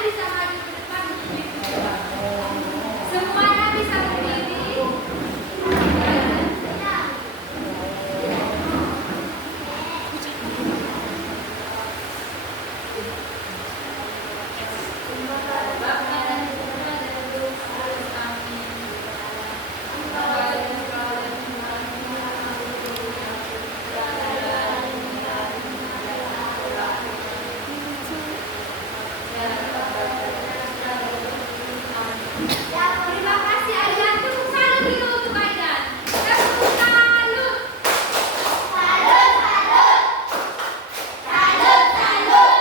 bisa maju ke depan. Semuanya bisa berdiri. Terima kasih Aidan. Tepuk salut dulu untuk Aidan. Tepuk salut. Salut, salut. Salut, salut.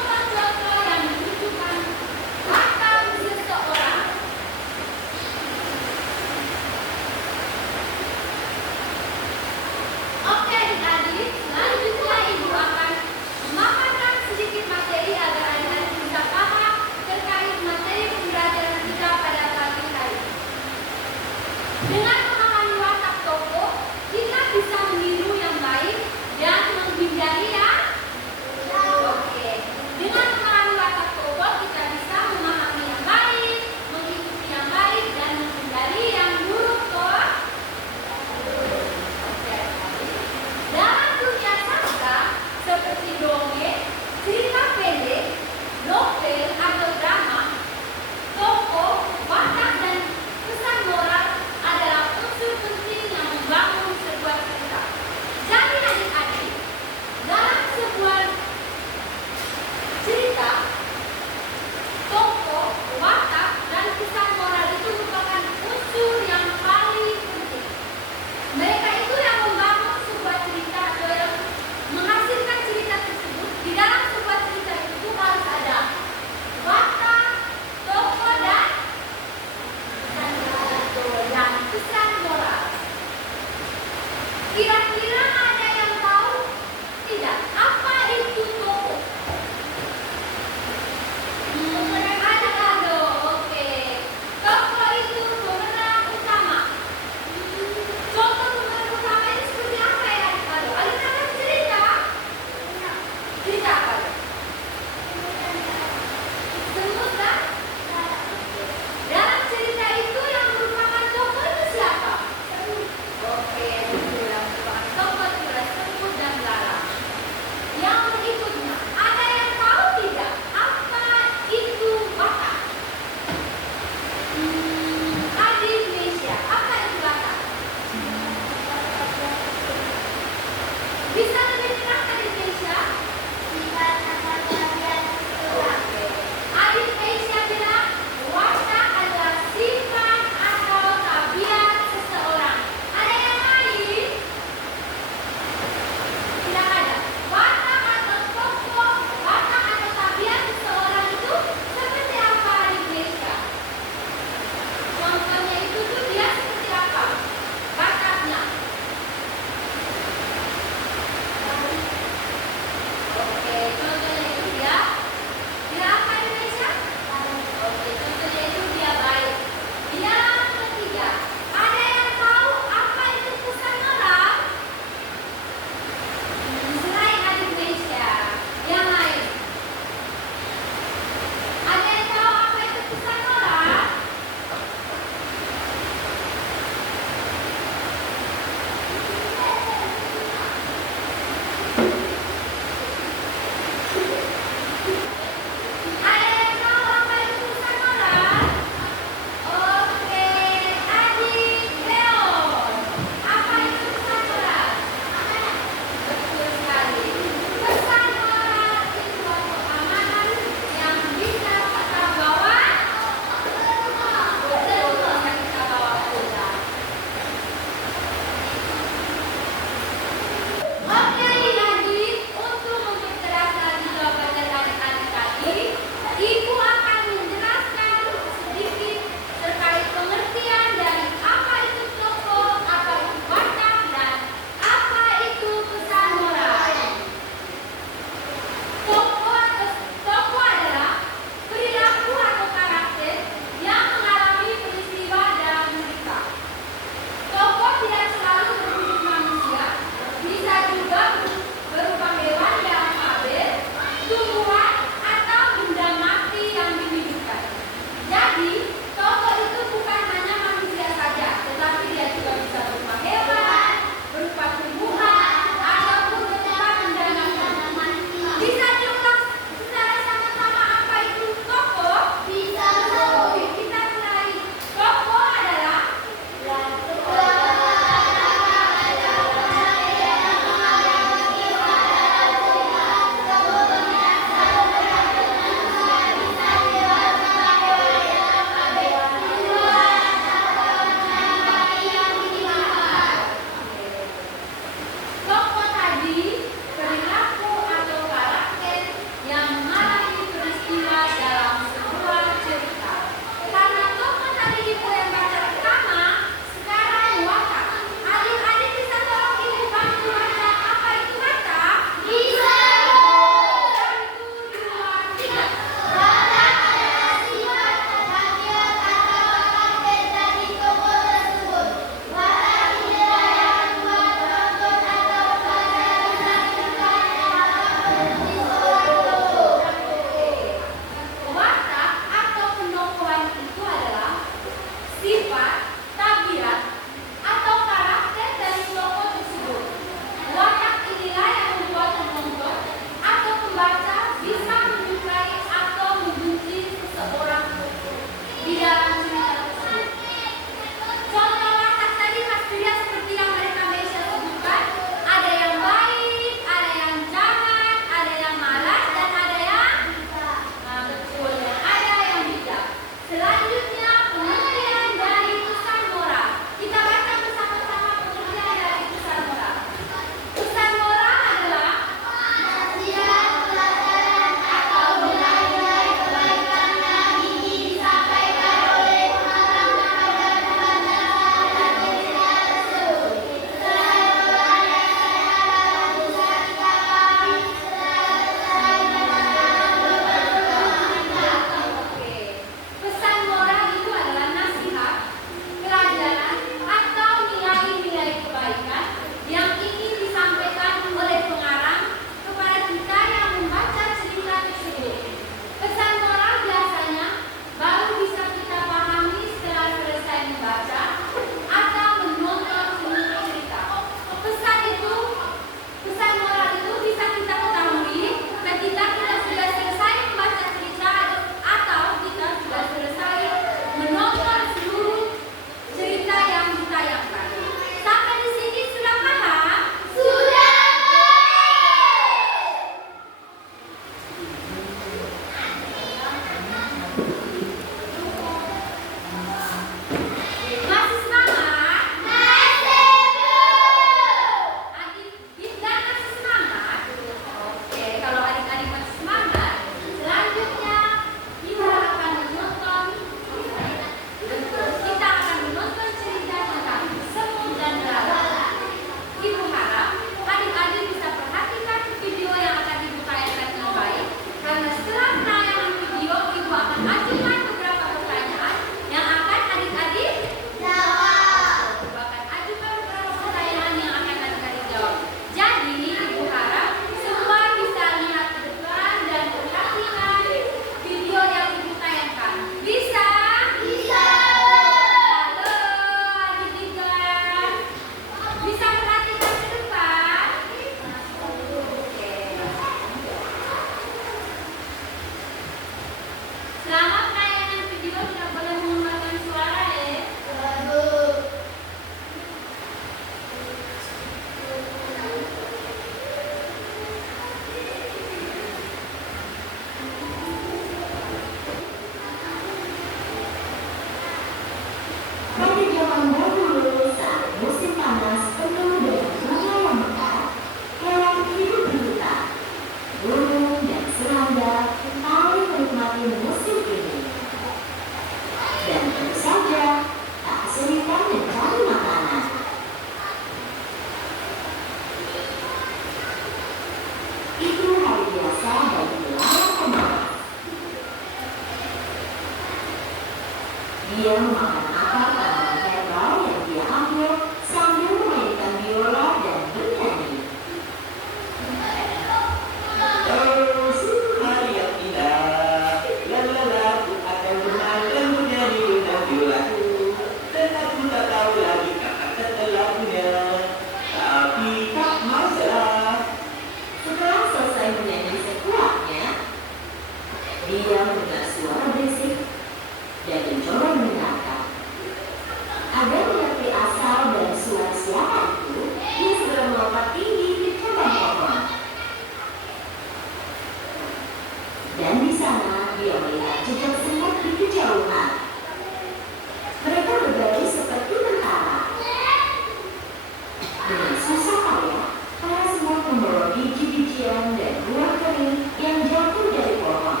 biji-bijian dan buah kering yang jatuh dari pohon.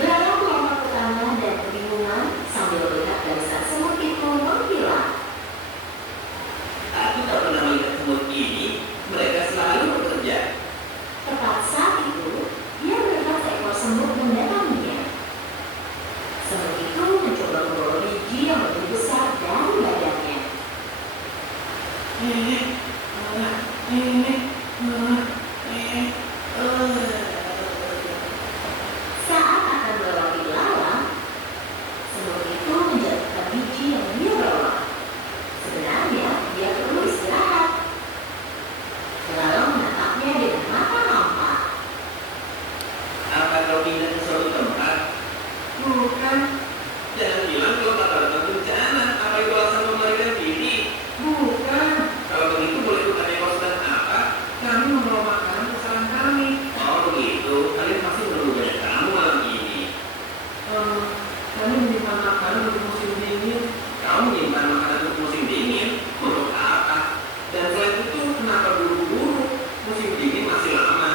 Belalang melompat ke tanah dan kebingungan sambil melihat barisan semut itu menghilang. Aku tak pernah melihat semut ini. Mereka selalu bekerja. Tepat saat itu, dia melihat seekor semut mendatanginya. Semut itu mencoba membawa biji yang lebih besar dari badannya. Saat akan melewati belalang, semut itu menjatuhkan biji yang dia bawa. Sebenarnya, dia perlu istirahat. Belalang menatapnya dengan mata hampa. Apa kau pindah ke suatu tempat? Bukan, Jangan bilang kau tak datang bencana. Apa itu alasan melarikan diri? bukan. Kalau begitu boleh kutanya kau sedang apa? Kami membawa makanan ke sarang kami. Oh begitu, kalian pasti menunggu banyak tamu malam ini. Kami menyimpan makanan untuk musim dingin. Kau menyimpan makanan untuk musim dingin? Untuk apa? Dan selain itu, kenapa buru-buru? Musim dingin masih lama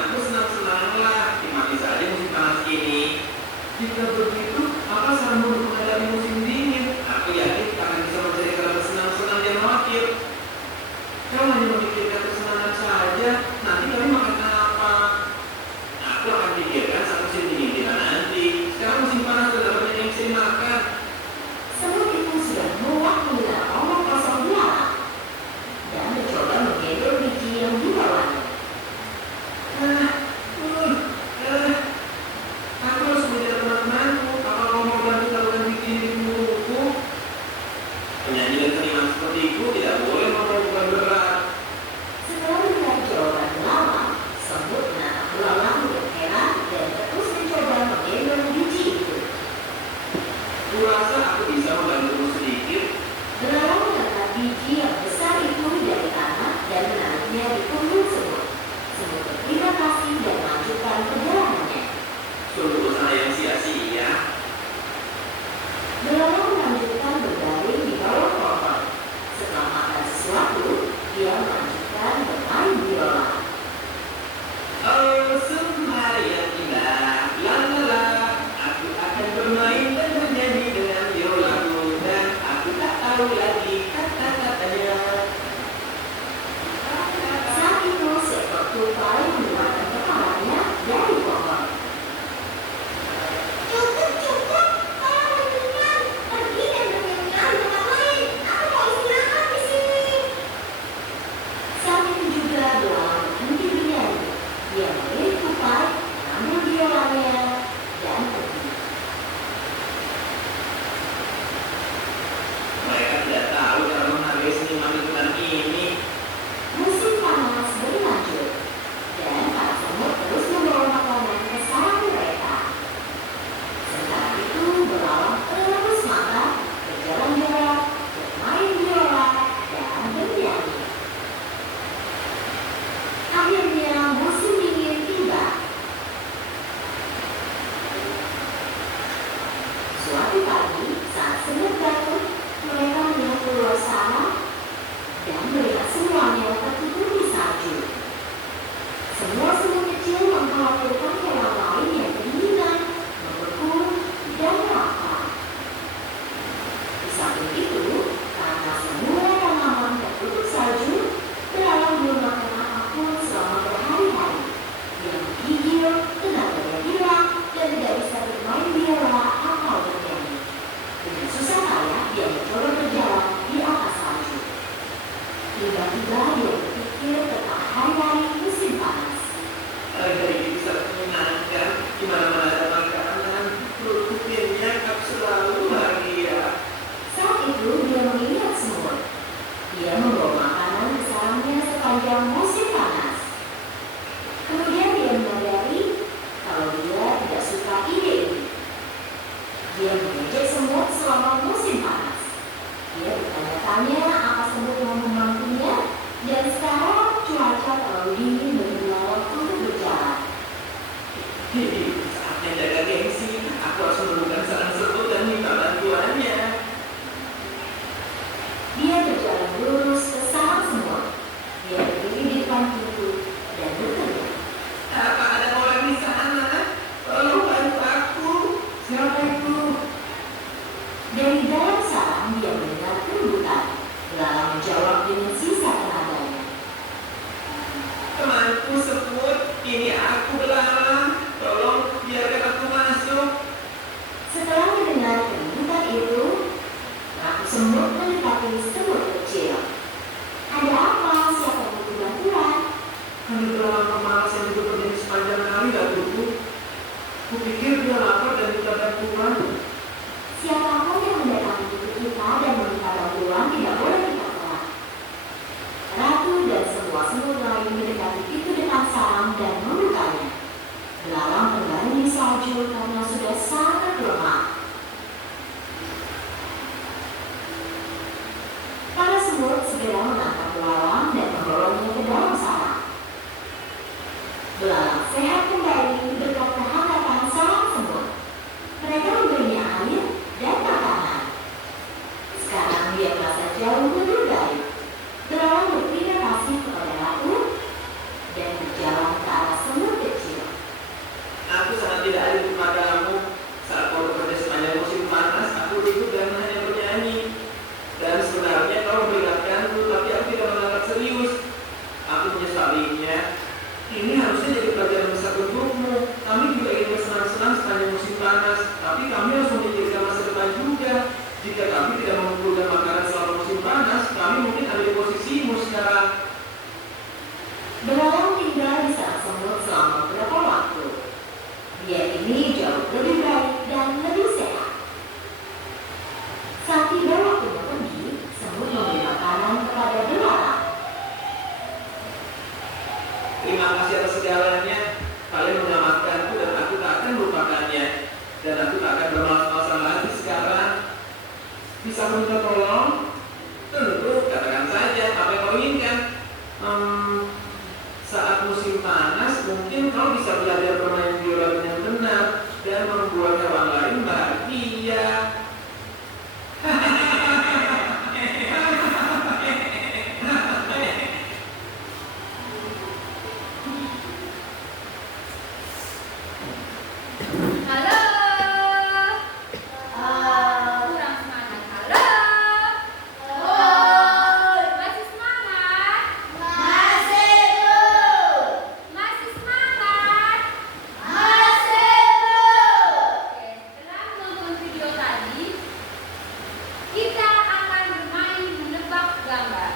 Ini aku belalang. Tolong biarkan aku masuk. Setelah mendengar keributan itu, ratu semut mendekati semut kecil. Ada apa? Siapa butuh bantuan? Hanya belalang pemalas yang itu terjadi sepanjang hari, Datuku. Kupikir dia lapar dan minta bantuan. Siapapun yang mendatangi butuh kita dan meminta bantuan tidak boleh kita tolak. Ratu dan semua semut lain mendekati pintu depan sarang dan membukanya. Belalang terbaring di salju karena sudah sangat lemah. Para semut segera menangkap belalang dan memborongnya ke dalam sarang. Belalang sehat kembali berkat kehangatan sarang semut. Mereka memberinya air dan makanan. Sekarang dia merasa jauh lebih baik. Belalang berterima kasih kepada ratu dan berjalan ke arah semut kecil. Aku sangat tidak adil kepadamu. Saat kau bekerja sepanjang musim panas, aku ikut dan hanya bernyanyi. Dan sebenarnya kau memperingatkanku, tapi aku tidak menganggap serius. Aku menyesalinya. Ini harusnya jadi pelajaran besar untukmu. Kami juga ingin bersenang-senang sepanjang musim panas, tapi kami harus memikirkan masa depan juga. Jika kami tidak mengumpulkan makanan selama musim panas, kami mungkin ada di posisimu sekarang. Belalang tinggal di sarang semut selama beberapa waktu. Dia ini jauh lebih baik dan lebih sehat. Saat tiba waktunya pergi, semut memberi makanan kepada belalang. Terima kasih atas segalanya. Kalian menyelamatkanku dan aku tak akan melupakannya. Dan aku tak akan bermalas-malasan lagi sekarang. Bisa minta tolong? Tentu, katakan saja apa yang kau inginkan. Saat musim panas, mungkin kau bisa belajar bermain biola dengan benar dan membuat hewan lain bahagia. Halo. Kurang semangat. Halo. Masih semangat? Masih semangat? Oke, setelah menonton video tadi, kita akan bermain menebak gambar.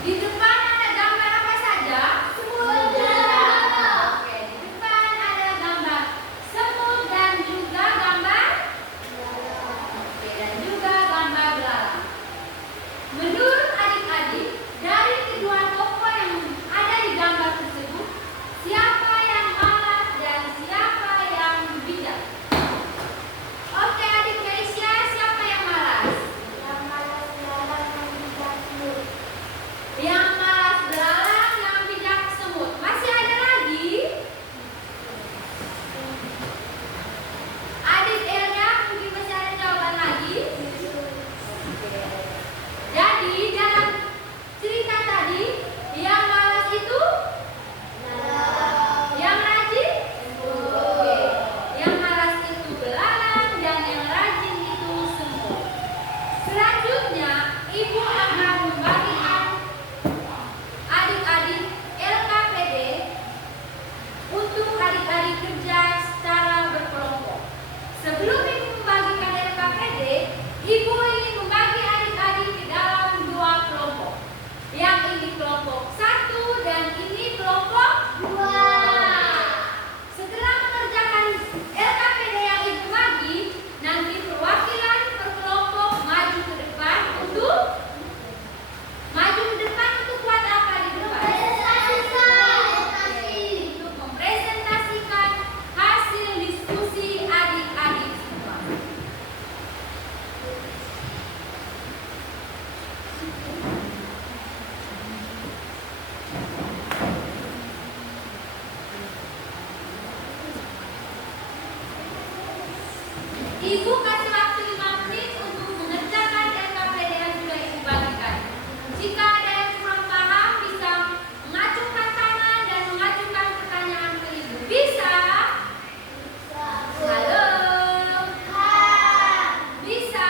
Di depan ada gambar apa saja? Semut. Oke, di depan ada gambar semut dan juga gambar. Oke, dan juga gambar belalang. Menurut adik-adik, dari kedua tokoh yang ada di gambar tersebut, siapa yang malas dan siapa yang bijak? Oke, adik Malaysia, siapa yang malas? Yang malas belalang, yang bijak semut. Masih ada lagi? Adik Elnya, mungkin masih ada jawaban lagi? Jadi dalam cerita tadi, yang malas itu? Yang rajin? Oke. Yang malas itu belalang dan yang rajin itu semut. Selanjutnya, Ibu akan membagikan adik-adik LKPD untuk adik-adik kerja secara berkelompok. Sebelum Ibu membagikan LKPD, Ibu ingin membagi adik-adik ke dalam dua kelompok. Yang ini kelompok 1 dan ini kelompok 2. Setelah mengerjakan LKPD yang Ibu bagi, nanti perwakilan per kelompok maju ke depan untuk buat apa di depan? Untuk mempresentasikan hasil diskusi adik-adik semua. Ibu kasih waktu 5 menit untuk mengerjakan LKPD yang sudah Ibu bagikan. Jika ada yang kurang paham, bisa mengacungkan tangan dan mengajukan pertanyaan ke Ibu. Bisa? Halo? Bisa?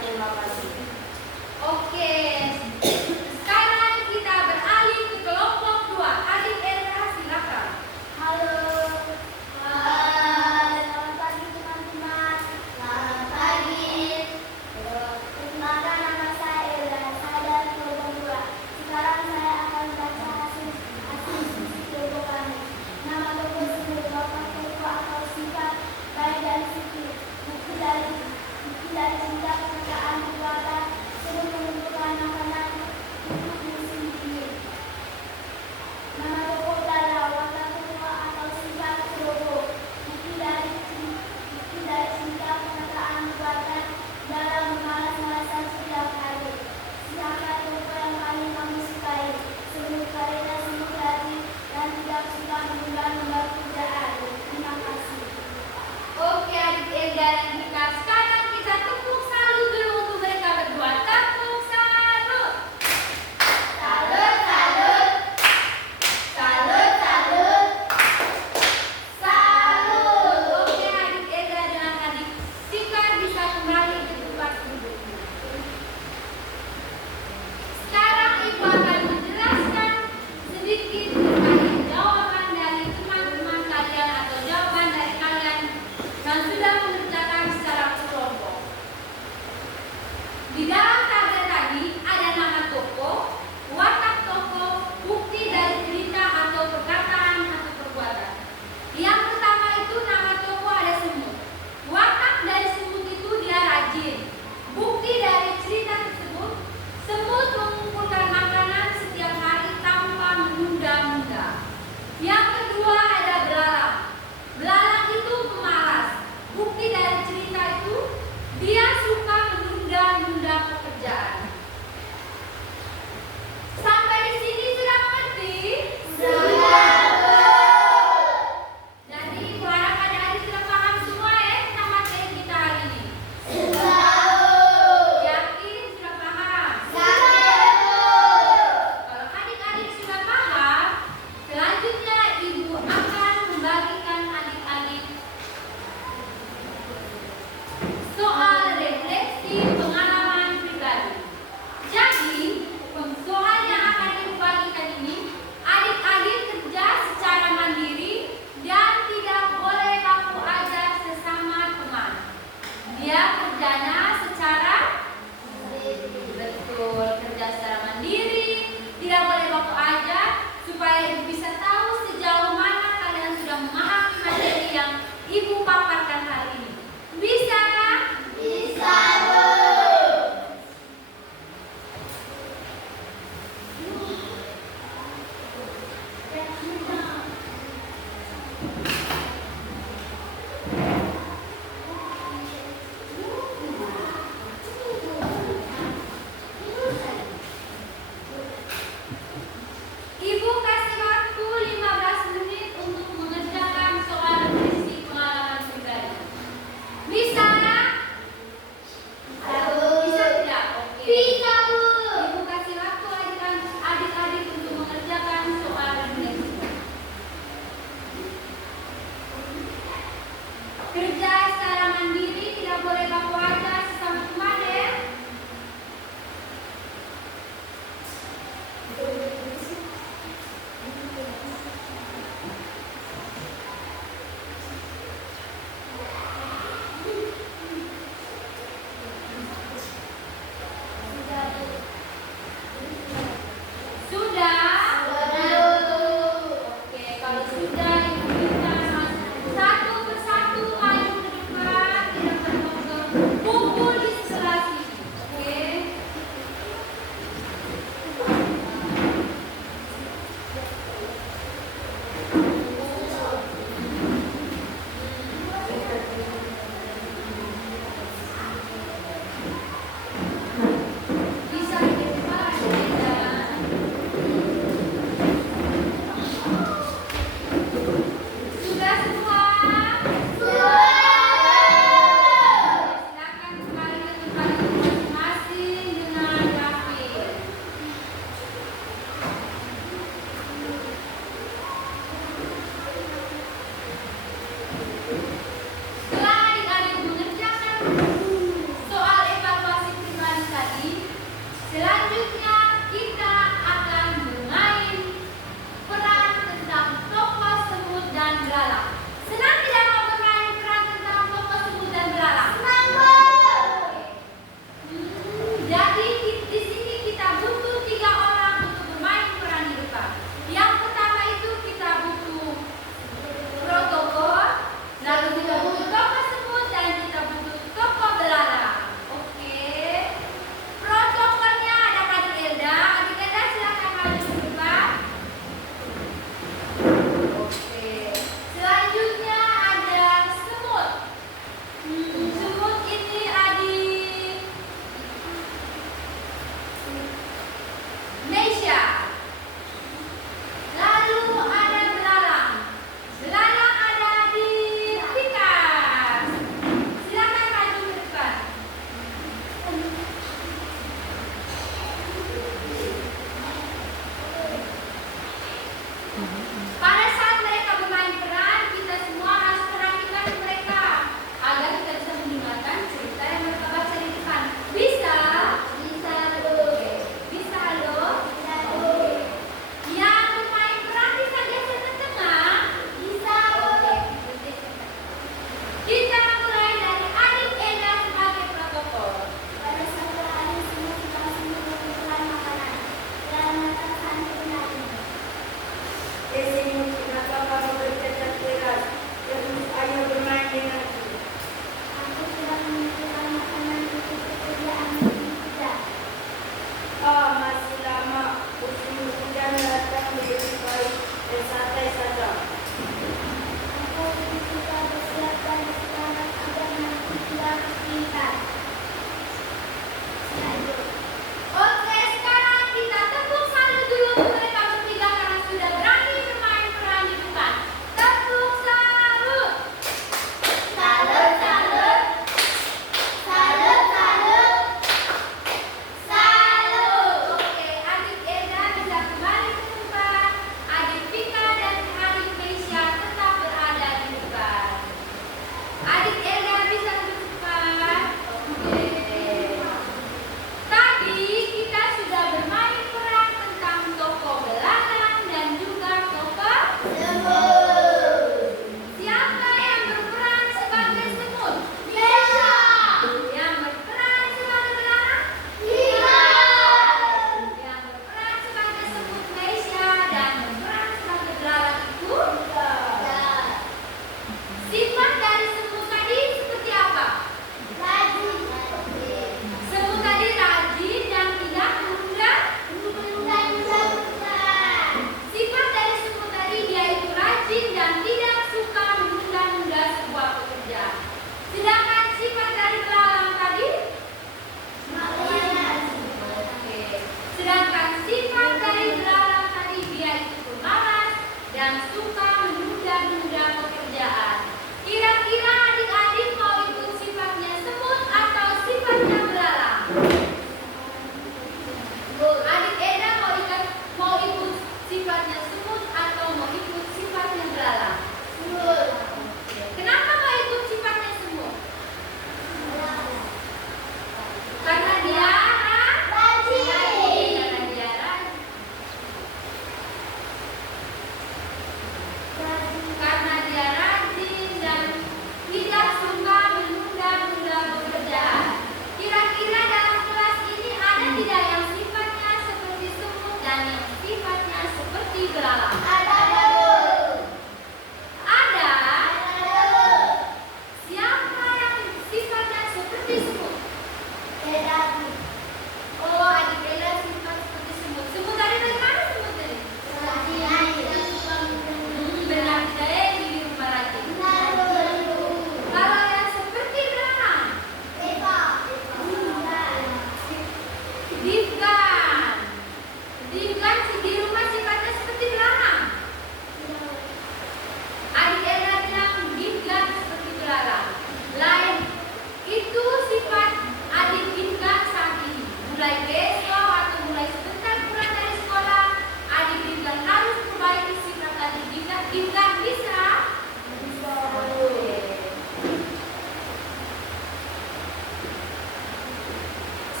terima kasih. Oke, sekarang kita beralih ke kelompok 2. Adik Elra, silakan. Halo. Selamat pagi teman-teman. Selamat pagi. Perkenalkan, nama saya Elra. Saya dari kelompok 2. Sekarang saya akan membaca hasil kelompok kami. Nama kelompok sendiri merupakan kelompok atau sifat baik dan sifat. Bukti dari cinta pekerjaan buatan sebelum menentukan makanan untuk musim dingin. Nama kelompok adalah watak kelompok atau sifat kelompok. Bukti dari cinta pekerjaan buatan dalam memalas-malasan setiap hari. Siapa kelompok yang paling kami sukai? Sebelum karena semua kreatif dan tidak suka menunda pekerjaan. Terima kasih. Oke, adik Elda dan Dika, sekarang kita tepuk salut dulu untuk mereka berdua. Tepuk salut.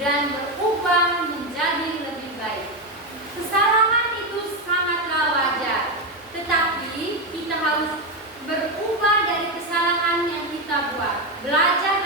dan berubah menjadi lebih baik. Kesalahan itu sangatlah wajar, tetapi kita harus berubah dari kesalahan yang kita buat, belajar